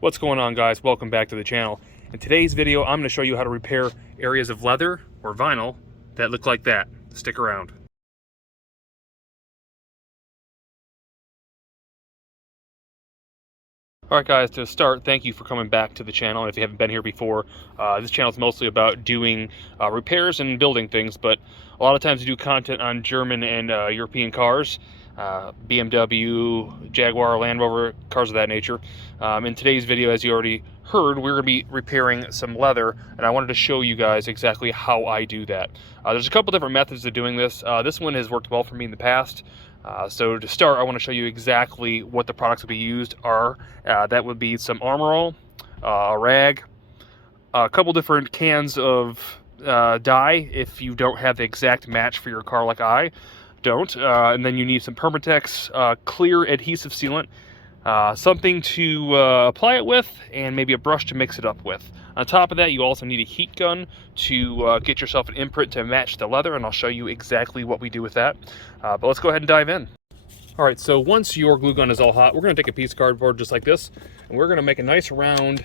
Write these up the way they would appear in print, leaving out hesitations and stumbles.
What's going on, guys? Welcome back to the channel. In today's video, I'm going to show you how to repair areas of leather or vinyl that look like that. Stick around. Alright guys, to start, thank you for coming back to the channel. And if you haven't been here before, this channel is mostly about doing repairs and building things, but a lot of times we do content on German and European cars, BMW, Jaguar, Land Rover, cars of that nature. In today's video, as you already heard, we're going to be repairing some leather, and I wanted to show you guys exactly how I do that. There's a couple different methods of doing this. This one has worked well for me in the past. So to start, I want to show you exactly what the products will be used are. That would be some Armor All, a rag, a couple different cans of dye if you don't have the exact match for your car like I don't. And then you need some Permatex clear adhesive sealant, something to apply it with, and maybe a brush to mix it up with. On top of that, you also need a heat gun to get yourself an imprint to match the leather, and I'll show you exactly what we do with that. But let's go ahead and dive in. All right, so once your glue gun is all hot, we're going to take a piece of cardboard just like this, and we're going to make a nice round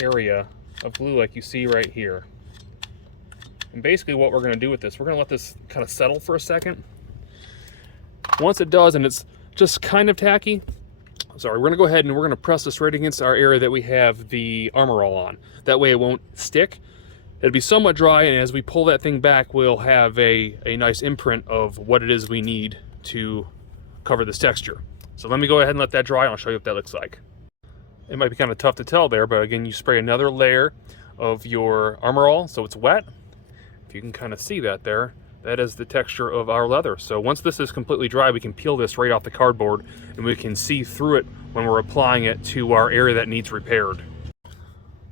area of glue like you see right here. And basically what we're going to do with this, we're going to let this kind of settle for a second. Once it does, and it's just kind of tacky, sorry, we're going to go ahead and we're going to press this right against our area that we have the Armor All on. That way it won't stick. It'll be somewhat dry, and as we pull that thing back, we'll have a nice imprint of what it is we need to cover this texture. So let me go ahead and let that dry, and I'll show you what that looks like. It might be kind of tough to tell there, but again, you spray another layer of your Armor All so it's wet. If you can kind of see that there, that is the texture of our leather. So once this is completely dry, we can peel this right off the cardboard, and we can see through it when we're applying it to our area that needs repaired.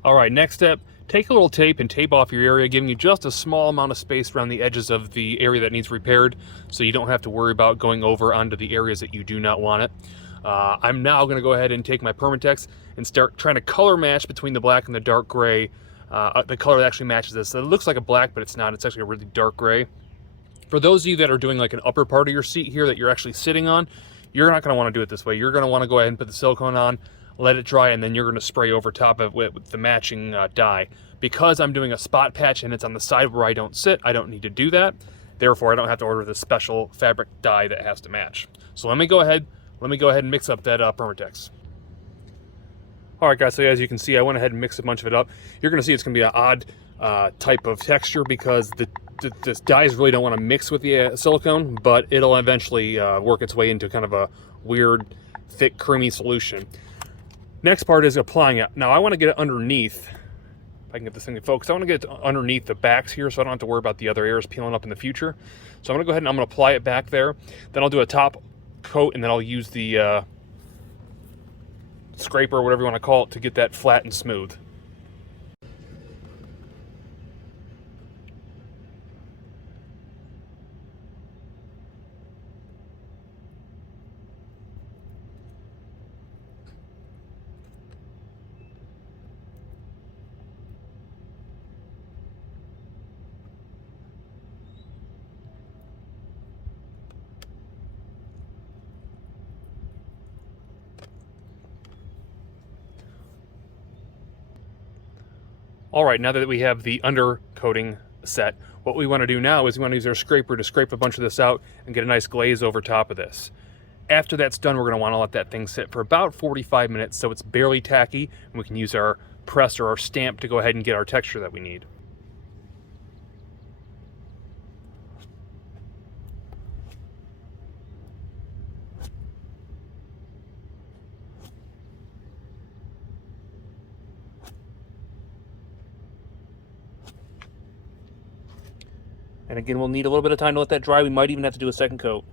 All right, next step, take a little tape and tape off your area, giving you just a small amount of space around the edges of the area that needs repaired, so you don't have to worry about going over onto the areas that you do not want it. I'm now going to go ahead and take my Permatex and start trying to color match between the black and the dark gray. The color that actually matches this. So it looks like a black, but it's not. It's actually a really dark gray. For those of you that are doing like an upper part of your seat here that you're actually sitting on, you're not going to want to do it this way. You're going to want to go ahead and put the silicone on, let it dry, and then you're going to spray over top of it with the matching dye. Because I'm doing a spot patch and it's on the side where I don't sit, I don't need to do that. Therefore, I don't have to order the special fabric dye that has to match. So let me go ahead and mix up that Permatex. All right, guys, so as you can see, I went ahead and mixed a bunch of it up. You're going to see it's going to be an odd type of texture because the dyes really don't want to mix with the silicone, but it'll eventually work its way into kind of a weird, thick, creamy solution. Next part is applying it. Now, I want to get it underneath. If I can get this thing to focus, I want to get it underneath the backs here so I don't have to worry about the other areas peeling up in the future. So I'm going to go ahead and I'm going to apply it back there. Then I'll do a top coat, and then I'll use the scraper, or whatever you want to call it, to get that flat and smooth. All right, now that we have the undercoating set, what we want to do now is we want to use our scraper to scrape a bunch of this out and get a nice glaze over top of this. After that's done, we're going to want to let that thing sit for about 45 minutes so it's barely tacky, and we can use our press or our stamp to go ahead and get our texture that we need. And again, we'll need a little bit of time to let that dry. We might even have to do a second coat.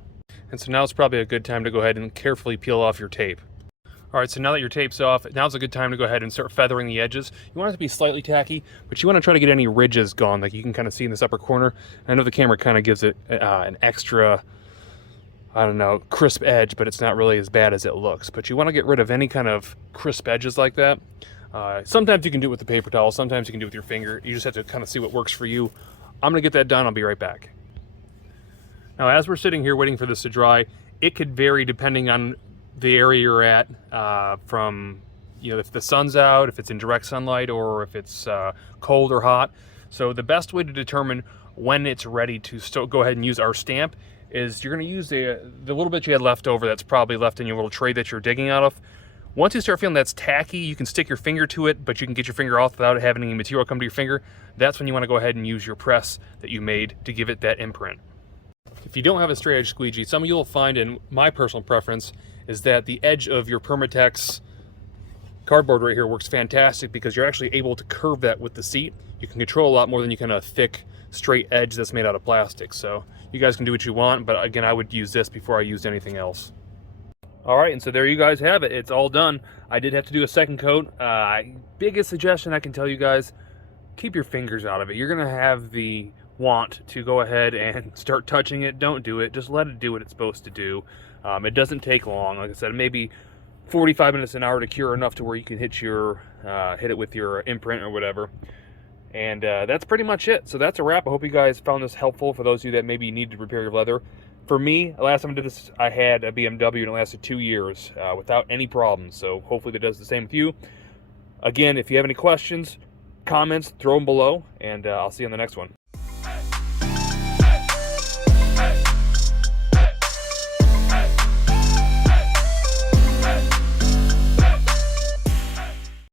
And so now it's probably a good time to go ahead and carefully peel off your tape. All right, so now that your tape's off, now's a good time to go ahead and start feathering the edges. You want it to be slightly tacky, but you want to try to get any ridges gone, like you can kind of see in this upper corner. I know the camera kind of gives it an extra, I don't know, crisp edge, but it's not really as bad as it looks. But you want to get rid of any kind of crisp edges like that. Sometimes you can do it with the paper towel, sometimes you can do it with your finger. You just have to kind of see what works for you. I'm going to get that done. I'll be right back. Now, as we're sitting here waiting for this to dry, it could vary depending on the area you're at from, you know, if the sun's out, if it's in direct sunlight, or if it's cold or hot. So the best way to determine when it's ready to go ahead and use our stamp is you're going to use the little bit you had left over that's probably left in your little tray that you're digging out of. Once you start feeling that's tacky, you can stick your finger to it, but you can get your finger off without having any material come to your finger. That's when you want to go ahead and use your press that you made to give it that imprint. If you don't have a straight edge squeegee, some of you will find, in my personal preference, is that the edge of your Permatex cardboard right here works fantastic because you're actually able to curve that with the seat. You can control a lot more than you can a thick, straight edge that's made out of plastic. So you guys can do what you want, but again, I would use this before I used anything else. All right, and so there you guys have it. It's all done. I did have to do a second coat. Biggest suggestion I can tell you guys, keep your fingers out of it. You're gonna have the want to go ahead and start touching it. Don't do it. Just let it do what it's supposed to do. It doesn't take long. Like I said, maybe 45 minutes an hour to cure enough to where you can hit it with your imprint or whatever. And that's pretty much it. So that's a wrap. I hope you guys found this helpful for those of you that maybe need to repair your leather. For me, the last time I did this, I had a BMW and it lasted 2 years without any problems. So hopefully that does the same with you. Again, if you have any questions, comments, throw them below, and I'll see you on the next one.